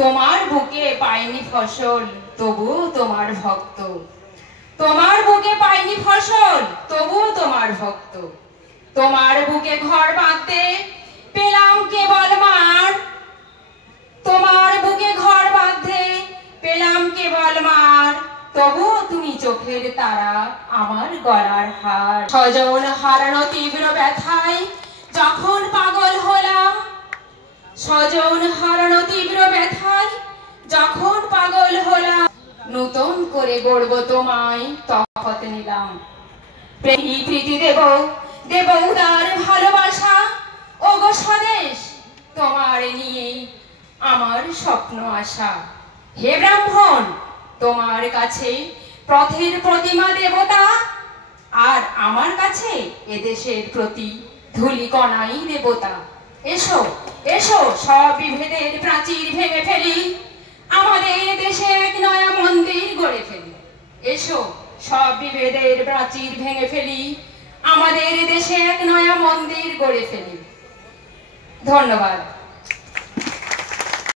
তোমার বুকে পাইনি ফসল তবুও তোমার ভক্ত। তোমার বুকে পাইনি ফসল তবুও তোমার ভক্ত। তোমার বুকে ঘর বাঁধতে পেলাম কেবল মার। তোমার বুকে ঘর বাঁধতে পেলাম কেবল মার। তবুও তুমি চোখের তারা, আমার গলার হার। স্বজন হারানো তীব্র ব্যথায় যখন পাগল হলাম, স্বজন হারানো তীব্র ব্যথায় যখন পাগল হলাম, নতুন করে গড়ব তোমায় তফাৎ নিলাম। প্রীতি দেব দেব উদার ভালোবাসা, ওগো স্বদেশ তোমার নিয়ে আমার স্বপ্ন আশা। হে ব্রাহ্মণ, তোমার কাছে পথের প্রতিমা দেবতা, আর আমার কাছে এদেশের প্রতি ধূলিকণাই দেবতা। এসো এসো সব বিভেদের প্রাচীর ভেঙে ফেলি, আমাদের দেশে এক নয়া মন্দির গড়ে ফেলি। এসো সব বিভেদের প্রাচীর ভেঙে ফেলি, আমাদের দেশে এক নয়া মন্দির গড়ে ফেলি। ধন্যবাদ।